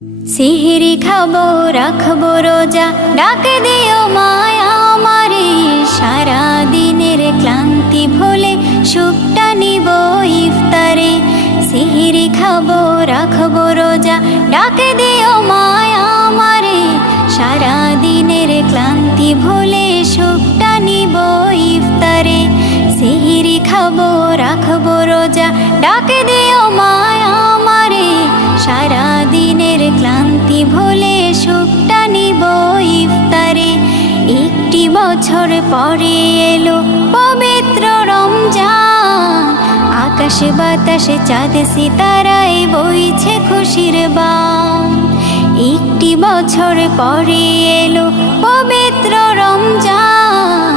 সিহিরি খাবো রাখবো রোজা, ডাকে দিও মায়া আমারে। সারা দিনের ক্লান্তি ভুলে সুখটা নিব ইফতারে। সিহিরি খাবো রাখবো রোজা, ডাকে দিও মায়া আমারে। সারা দিনের ক্লান্তি ভুলে সুখটা নিব ইফতারে। সিহিরি খাবো রাখবো রোজা, ডাকে দিও মায়া আমারে। সারা দিনের ক্লান্তি ভুলে সুখটা নিব ইফতারে। একটি বছর পরে এলো পবিত্র রমজান, আকাশে বাতাসে চাঁদ সিতারায় বইছে খুশির বান। একটি বছর পরে এলো পবিত্র রমজান,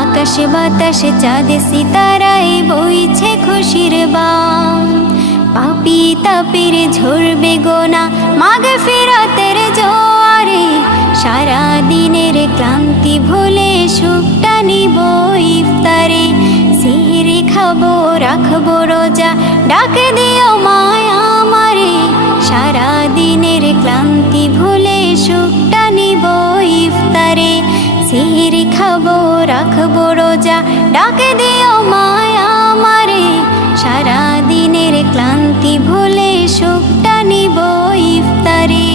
আকাশে বাতাসে চাঁদ সিতারায় বইছে খুশির বান। পাপী তাপের ঝরবে গোনা মাগফিরাতের জোয়ারে। সারা দিনের ক্লান্তি ভুলে সুখটা নিব ইফতারে। সিহিরি খাবো রাখবো রোজা, ডাকে দিও মায়া আমারে। সারা দিনের ক্লান্তি ভুলে সুখটা নিব ইফতারে। সিহিরি খাবো রাখবো রোজা, ডাকে দিও মায়া আমারে। সারা দিনের ক্লান্তি ভুলে সুখটা নিব ইফতারে।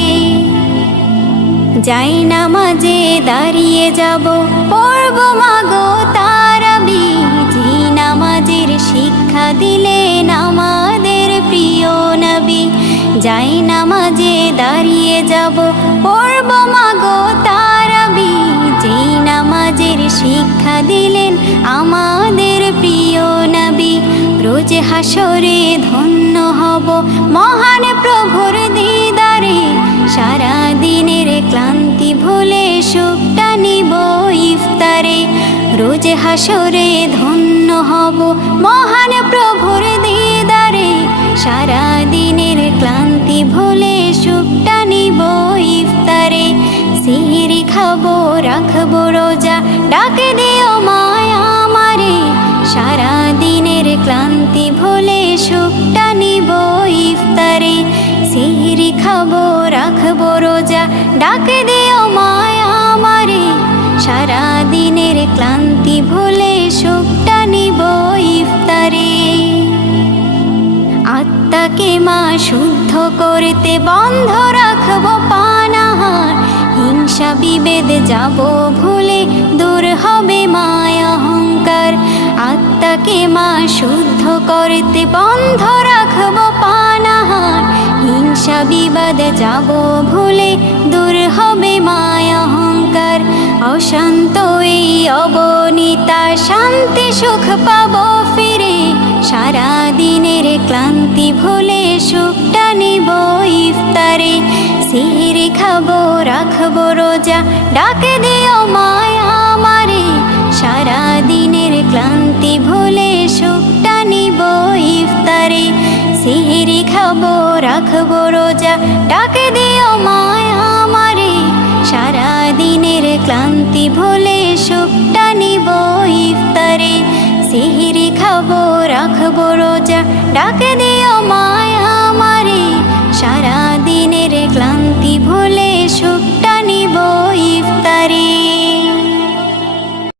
যাই নামাজে দাঁড়িয়ে যাব, পড়ব মাগো তারাবি। যে নামাজের শিক্ষা দিলেন আমাদের প্রিয় নবী। যাই নামাজে দাঁড়িয়ে যাব, পড়ব মাগো তারাবি। যে নামাজের শিক্ষা দিলেন আমাদের প্রিয় নবী। রোজ হাসরে ধন্য হব মহান প্রভুর দিদারে। সারা দিনের ক্লান্তি ভুলে সুখটা নিব ইফতারে। রোজ হাসরে ধন্য হব মহান প্রভুর দিদারে। সারা দিনের ক্লান্তি ভুলে সুখটা নিব ইফতারে। সিহিরি খাবো রাখবো রোজা, ডাকে দিও মায়া আমারে। সারা দিনের ক্লান্তি ভুলে সুখটা নিব ইফতারে। সিহিরি খাবো রাখবো রোজা, ডাকে দিও মায়া আমারে। সারা দিনের ক্লান্তি ভুলে সুখটা নিব ইফতারে। আত্মাকে মা শুদ্ধ করতে বন্ধ রাখবো পানাহার। হিংসা বিভেদ যাব ভুলে, দূর হবে মায়া অহংকার। আত্মাকে মা শুদ্ধ করতে বন্ধ রাখবো পানাহার। হিংসা বিবাদ যাব ভুলে, দূর হবে মায়া অহংকার। অশান্ত এই অবনীতা শান্তি সুখ পাবো ফিরে। সারা দিনের ক্লান্তি ভুলে সুখটা নিব ইফতারে। সিহিরি খাবো রাখবো রোজা, ডাকে দিও মায়া আমারে। সারা দিনের ক্লান্তি ভুলে সুখটা নিব ইফতারে। সিহিরি খাবো রাখবো রোজা, ডাকে দিও মায়া আমারে। সারা দিনের ক্লান্তি ভুলে সুখটা নিব ইফতারে। সিহিরি খাবো রাখবো রোজা, ডাকে দিও মায়া আমারে। সারা দিনের ক্লান্তি ভুলে সুখটা নিব ইফতারে।